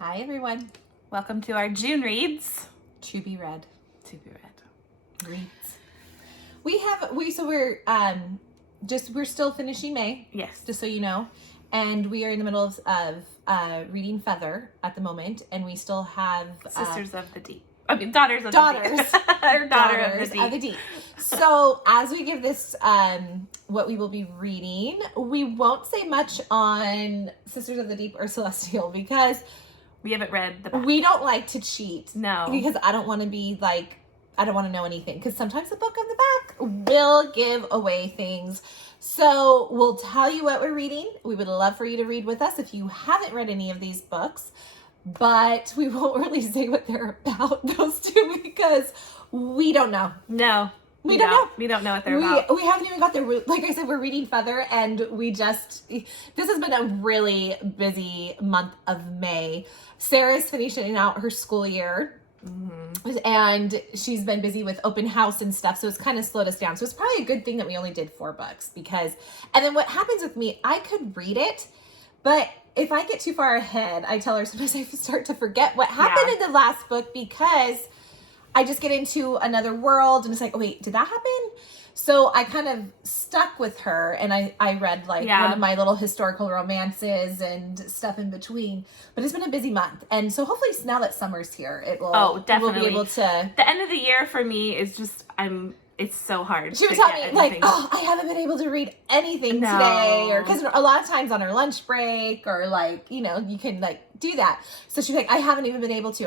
Hi everyone. Welcome to our June reads. To be read. To be read. Reads. We're still finishing May. Yes. Just so you know. And we are in the middle of reading Feather at the moment, and we still have Sisters of the Deep. I mean, Daughters of the Deep. or Daughters of the Deep. So as we give this what we will be reading, we won't say much on Sisters of the Deep or Celestial because we haven't read the back. We don't like to cheat. No. Because I don't want to be like, I don't want to know anything. Because sometimes the book on the back will give away things. So we'll tell you what we're reading. We would love for you to read with us if you haven't read any of these books. But we won't really say what they're about, those two, because we don't know. No. We don't know. We don't know what they're about. We haven't even got there. Like I said, we're reading Feather, and this has been a really busy month of May. Sarah's finishing out her school year, and she's been busy with open house and stuff, so it's kind of slowed us down. So it's probably a good thing that we only did 4 books, and then what happens with me, I could read it, but if I get too far ahead, I tell her sometimes I start to forget what happened in the last book because I just get into another world and it's like, oh wait, did that happen? So I kind of stuck with her, and I read one of my little historical romances and stuff in between. But it's been a busy month, and so hopefully now that summer's here, it will. Oh, definitely. We'll be able to. The end of the year for me is just it's so hard. She was telling me I haven't been able to read anything today, or because a lot of times on our lunch break, or you can do that. So she's like, I haven't even been able to.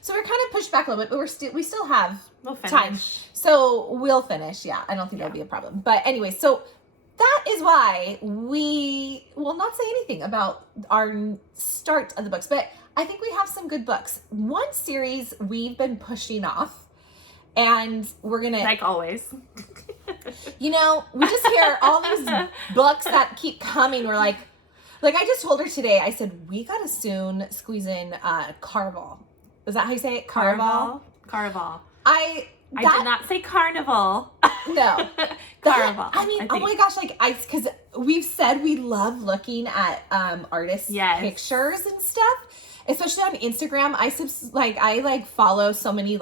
So we're kind of pushed back a little bit, but we still have time. So we'll finish. Yeah, I don't think that'll be a problem. But anyway, so that is why we will not say anything about our start of the books. But I think we have some good books. One series we've been pushing off. And we're going to... Like always. We just hear all these books that keep coming. We're like I just told her today, I said, we got to soon squeeze in Caraval. Is that how you say it? Caraval? Caraval. I did not say Carnival. No. Caraval. Oh my gosh, because we've said we love looking at artists' pictures and stuff. Especially on Instagram. I follow so many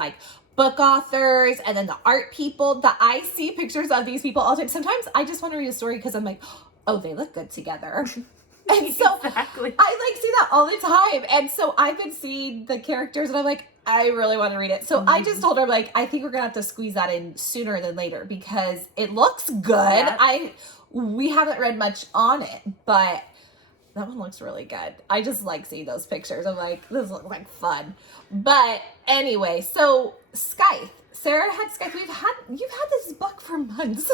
book authors and then the art people that I see pictures of these people all the time. Sometimes I just want to read a story because I'm like, oh, they look good together. And so exactly. I see that all the time. And so I've been seeing the characters and I'm like, I really want to read it. So I just told her, I think we're going to have to squeeze that in sooner than later because it looks good. Yeah. We haven't read much on it, but that one looks really good. I just like seeing those pictures. I'm like, this looks like fun. But anyway, so Scythe. Sarah had Scythe. You've had this book for months.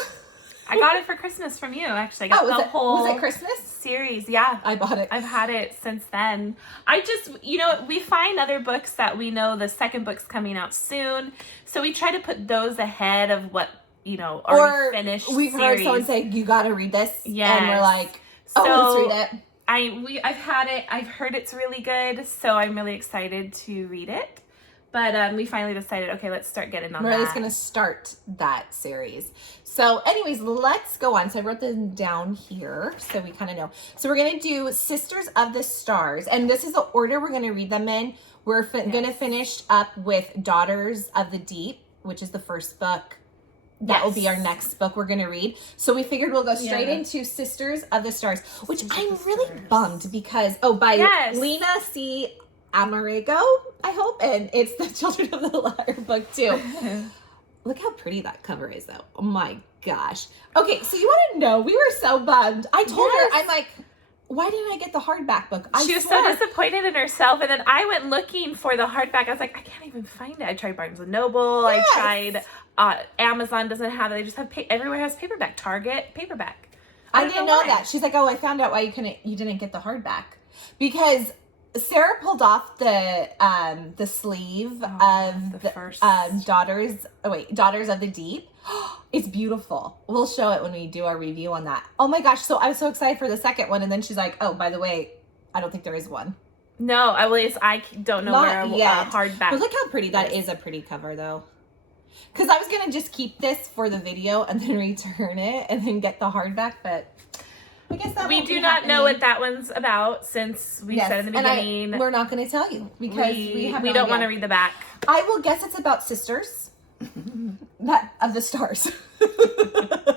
I got it for Christmas from you, actually. I got whole was it Christmas? Series, yeah. I bought it. I've had it since then. I just, we find other books that we know the second book's coming out soon. So we try to put those ahead of what, already finished we've heard someone say, you got to read this. Yes. And we're like, let's read it. I've had it. I've heard it's really good, so I'm really excited to read it. But we finally decided, okay, let's start getting on that. We're just going to start that series. So anyways, let's go on. So I wrote them down here so we kind of know. So we're going to do Sisters of the Stars. And this is the order we're going to read them in. We're going to finish up with Daughters of the Deep, which is the first book. That will be our next book we're going to read. So we figured we'll go straight into Sisters of the Stars, which I'm really bummed because, by Lina C. Amarego, I hope. And it's the Children of the Liar book too. Look how pretty that cover is though. Oh my gosh. Okay, so you want to know, we were so bummed. I told her, I'm like, why didn't I get the hardback book? She was so disappointed in herself. And then I went looking for the hardback. I was like, I can't even find it. I tried Barnes & Noble. Yes. I tried... Amazon doesn't have it. They just have everywhere has paperback. Target paperback. I didn't know that. She's like, oh, I found out why you didn't get the hardback because Sarah pulled off the sleeve of the first Daughters of the Deep. It's beautiful. We'll show it when we do our review on that. Oh my gosh! So I was so excited for the second one, and then she's like, oh, by the way, I don't think there is one. No, at least I don't know where a hardback. But look how pretty that is. A pretty cover though. Because I was going to just keep this for the video and then return it and then get the hardback, but I guess that we do not know what that one's about since we said in the beginning. We're not going to tell you because we don't want to read the back. I will guess it's about sisters. That of the stars. And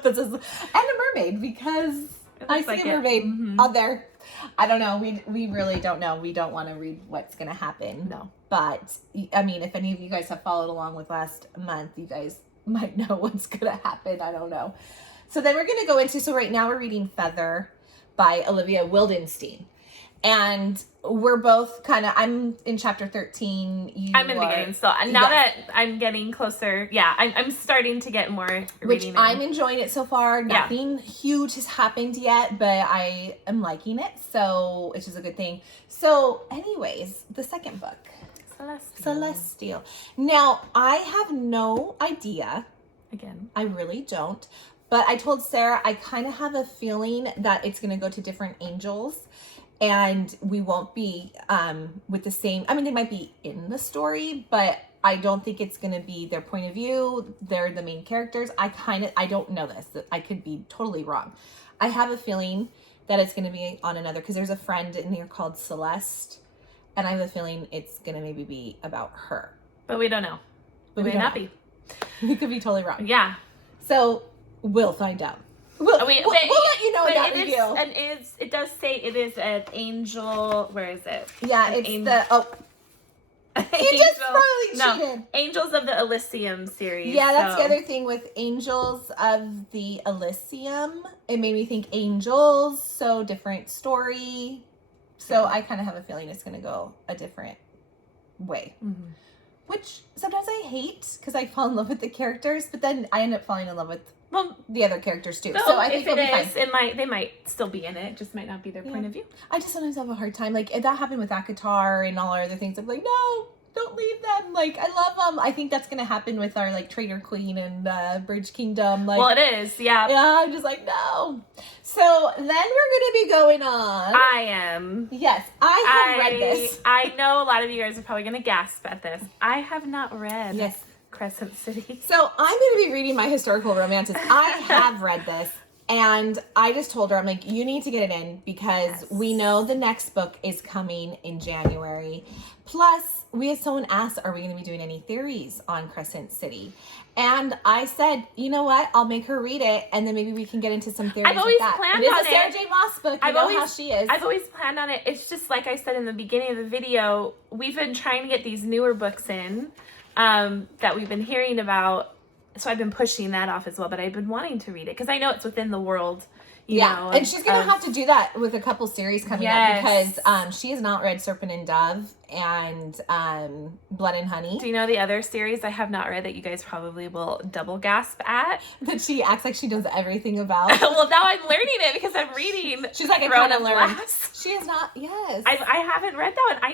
a mermaid because I see a mermaid out there. I don't know. We really don't know. We don't want to read what's going to happen. No. But, I mean, if any of you guys have followed along with last month, you guys might know what's going to happen. I don't know. So then we're going to go into, so right now we're reading Feather by Olivia Wildenstein. And we're both kind of, I'm in chapter 13. I'm in the beginning still. And now that I'm getting closer, I'm starting to get more reading. I'm enjoying it so far. Nothing huge has happened yet, but I am liking it. So, which is a good thing. So, anyways, the second book. Celestial. Now, I have no idea. Again. I really don't. But I told Sarah, I kind of have a feeling that it's going to go to different angels. And we won't be with the same, I mean, they might be in the story, but I don't think it's going to be their point of view. They're the main characters. I don't know this. I could be totally wrong. I have a feeling that it's going to be on another, because there's a friend in here called Celeste. And I have a feeling it's going to maybe be about her. But we don't know. It may not be. We could be totally wrong. Yeah. So we'll find out. We'll let you know that review. It does say it is an angel. Where is it? Yeah, it's you just probably cheated. Angels of the Elysium series. Yeah, that's the other thing with Angels of the Elysium. It made me think angels, so different story. So I kind of have a feeling it's going to go a different way. Mm-hmm. Which sometimes I hate because I fall in love with the characters, but then I end up falling in love with the other characters too. So I think it'll be fine. They might still be in it. It just might not be their point of view. I just sometimes have a hard time. Like, that happened with Akatar and all our other things. I'm like, no, don't leave them. Like, I love them. I think that's going to happen with our, like, Traitor Queen and Bridge Kingdom. Like, well, it is, yeah. Yeah, I'm just like, no. So then we're going to be going on. I am. Yes, I have read this. I know a lot of you guys are probably going to gasp at this. I have not read. Yes. Crescent City. So I'm going to be reading my historical romances. I have read this, and I just told her, I'm like, you need to get it in because we know the next book is coming in January. Plus, we had someone ask, are we going to be doing any theories on Crescent City? And I said, you know what? I'll make her read it, and then maybe we can get into some theories. I've always planned on it. It is a Sarah J. Maas book. You know how she is. I've always planned on it. It's just like I said in the beginning of the video, we've been trying to get these newer books in. That we've been hearing about, so I've been pushing that off as well, but I've been wanting to read it because I know it's within the world, you know. And she's gonna have to do that with a couple series coming up because she has not read Serpent and Dove and Blood and Honey. Do you know the other series I have not read that you guys probably will double gasp at? That she acts like she knows everything about. Well, now I'm learning it because I'm reading. She's like, I kind of learned. She is not. Yes, I haven't read that one. I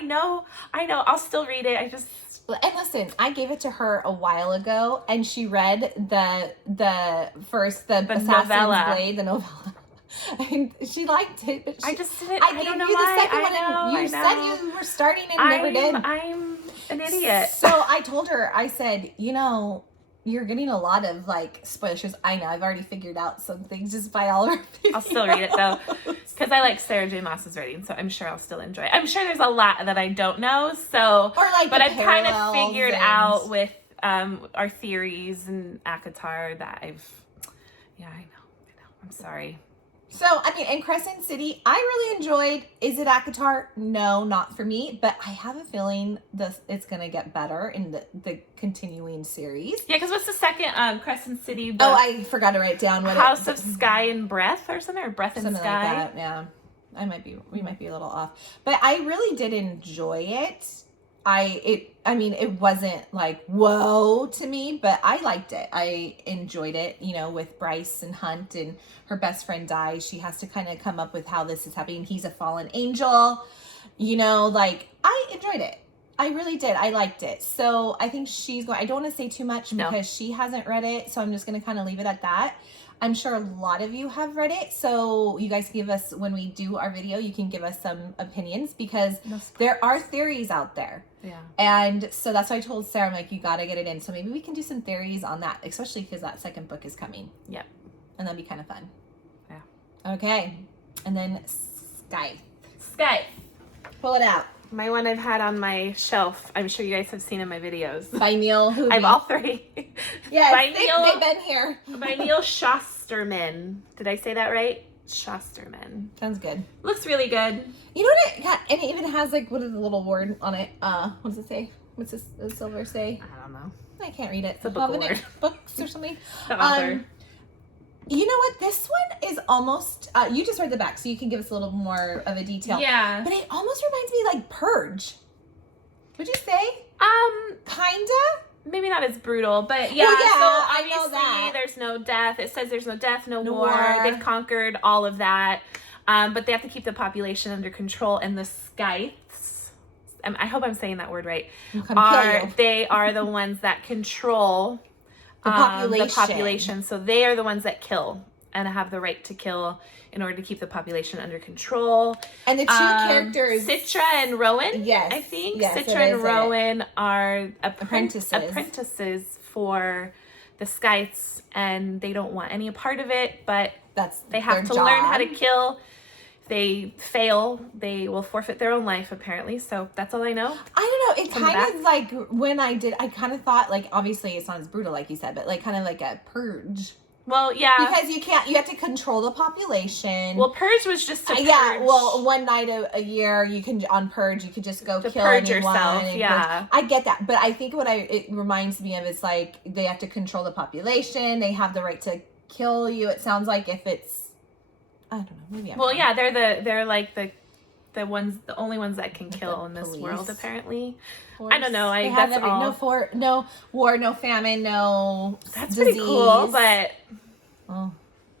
know. I'll still read it. And listen, I gave it to her a while ago, and she read the Assassin's novella. Blade, the novella. And she liked it, but I just didn't. I gave you the second one, and you said you were starting and never did. I'm an idiot. So I told her, I said, you know, you're getting a lot of like spoilers. I know, I've already figured out some things just by all of her videos. I'll still read it though, because I like Sarah J. Maas's writing, so I'm sure I'll still enjoy it. I'm sure there's a lot that I don't know, so but I've kind of figured out with our theories and Akatar that I know. I'm sorry. So, I mean, in Crescent City, I really enjoyed. Is it Akatar? No, not for me. But I have a feeling it's going to get better in the continuing series. Yeah, because what's the second Crescent City book? Oh, I forgot to write down. House of Sky and Breath or something? Or Breath and something Sky? Like that, yeah. We might be a little off. But I really did enjoy it. It wasn't like, whoa to me, but I liked it. I enjoyed it, you know, with Bryce and Hunt and her best friend dies. She has to kind of come up with how this is happening. He's a fallen angel, you know, like I enjoyed it. I really did. I liked it. So I think I don't want to say too much because she hasn't read it. So I'm just going to kind of leave it at that. I'm sure a lot of you have read it. So you guys give us, when we do our video, you can give us some opinions because there are theories out there. Yeah. And so that's why I told Sarah, I'm like, you got to get it in. So maybe we can do some theories on that, especially because that second book is coming. Yep. And that'd be kind of fun. Yeah. Okay. And then Scythe. Scythe. Pull it out. My one I've had on my shelf. I'm sure you guys have seen in my videos. By Neal. I have all three. Yes, by Neal, they've been here. By Neal Shusterman. Did I say that right? Shusterman. Sounds good. Looks really good. You know what it got? And it even has like, what is the little word on it? What does it say? What's this the silver say? I don't know. I can't read it. It's a book word. Books or something. The author. You know what? This one is almost, you just read the back, so you can give us a little more of a detail. Yeah. But it almost reminds me like Purge. Would you say? Kinda? Maybe not as brutal, but yeah. Well, yeah, so I know obviously that. there's no death. It says there's no death, no war. war. They've conquered all of that. But they have to keep the population under control. And the Scythes, I hope I'm saying that word right, they are the ones that control the population. So they are the ones that kill and have the right to kill in order to keep the population under control. And the two characters, Citra and Rowan, yes, I think. Yes, Citra and Rowan are apprentices for the Scythes, and they don't want any part of it, but they have to job. learn how to kill. If they fail, they will forfeit their own life, apparently. So that's all I know. I don't know. It kind of like when I kind of thought, like, obviously it's not as brutal like you said, but like kind of like a purge. Well, yeah. Because you have to control the population. Well, purge was just to purge. Yeah, well, one night a year you can, on purge, you could just go kill purge anyone. Yourself, yeah. Purge. I get that. But I think it reminds me of is like they have to control the population. They have the right to kill you. It sounds like if it's, I don't know, maybe I'm wrong. Yeah, they're like the only ones that can kill in this world, apparently. I don't know. That's all. No war, no famine, no That's disease. pretty cool, but I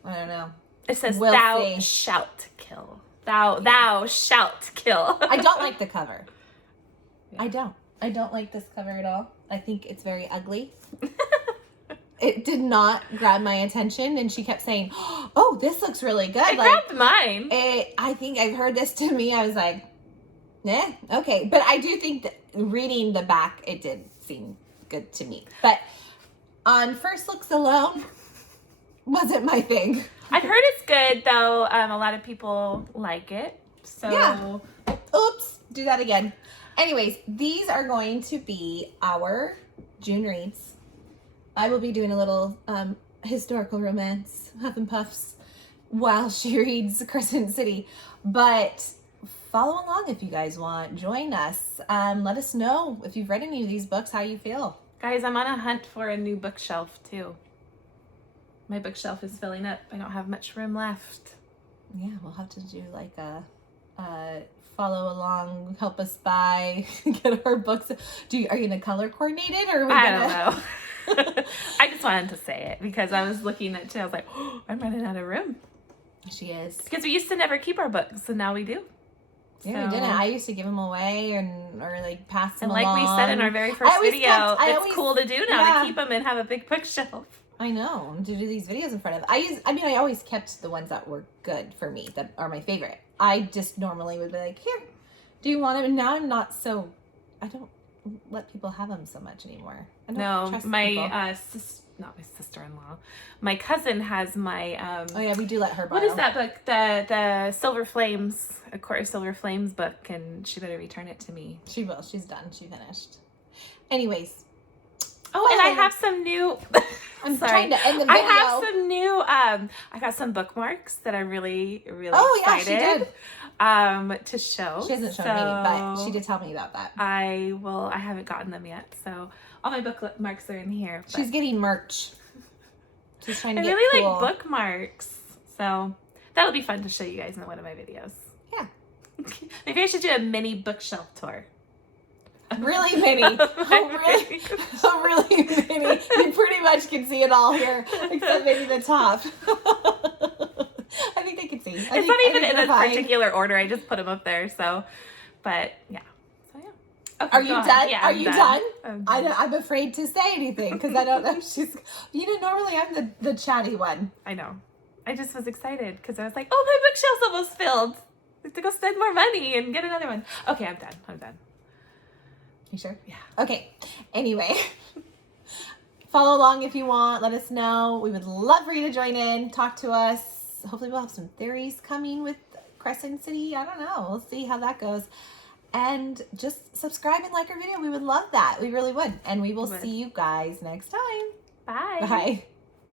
don't know. It says thou shalt kill. Thou shalt kill. I don't like the cover. Yeah. I don't like this cover at all. I think it's very ugly. It did not grab my attention, and she kept saying, "Oh, this looks really good." It grabbed mine. I think I've heard this to me. I was like, "Nah, okay." But I do think that reading the back, it did seem good to me. But on first looks alone, wasn't my thing. I've heard it's good though. A lot of people like it. So yeah. Oops, do that again. Anyways, these are going to be our June reads. I will be doing a little historical romance, Huff and Puffs, while she reads Crescent City. But follow along if you guys want. Join us. Let us know if you've read any of these books, how you feel. Guys, I'm on a hunt for a new bookshelf too. My bookshelf is filling up. I don't have much room left. Yeah, we'll have to do like a follow along, help us buy, get our books. Are you gonna color coordinate it, or are we I don't know. I just wanted to say it because I was looking at it. I was like, oh, I'm running out of room. She is. Because we used to never keep our books, and now we do. Yeah, we didn't. I used to give them away or like pass them along. And like we said in our very first video, it's cool to do now to keep them and have a big bookshelf. I know, to do these videos in front of. I always kept the ones that were good for me, that are my favorite. I just normally would be like, here, do you want them? And now I'm not so, I don't let people have them so much anymore. I don't trust people. Not my sister-in-law. My cousin has my oh yeah, we do let her borrow. What is that book? The Silver Flames, A Court of Silver Flames book, and she better return it to me. She will. She's done. She finished. Anyways. Oh, and I have some new I'm trying to end the video. I have some new I got some bookmarks that I'm really excited. Yeah, she did. To show. She hasn't shown me, but she did tell me about that. I haven't gotten them yet, so all my bookmarks are in here. She's getting merch. She's trying to get really cool. like bookmarks, so that'll be fun to show you guys in one of my videos. Yeah. Maybe I should do a mini bookshelf tour. Really mini. Really mini. You pretty much can see it all here, except maybe the top. I think they can see. It's not even in a particular order. I just put them up there. So, but yeah. So yeah. Okay, are you done? Yeah, are you done? I'm afraid to say anything because I don't know if she's. Normally I'm the chatty one. I know. I just was excited because I was like, oh, my bookshelf's almost filled. I have to go spend more money and get another one. Okay, I'm done. You sure? Yeah. Okay. Anyway, follow along if you want. Let us know. We would love for you to join in, talk to us. Hopefully we'll have some theories coming with Crescent City. I don't know. We'll see how that goes. And just subscribe and like our video. We would love that. We really would. And we will see you guys next time. Bye. Bye.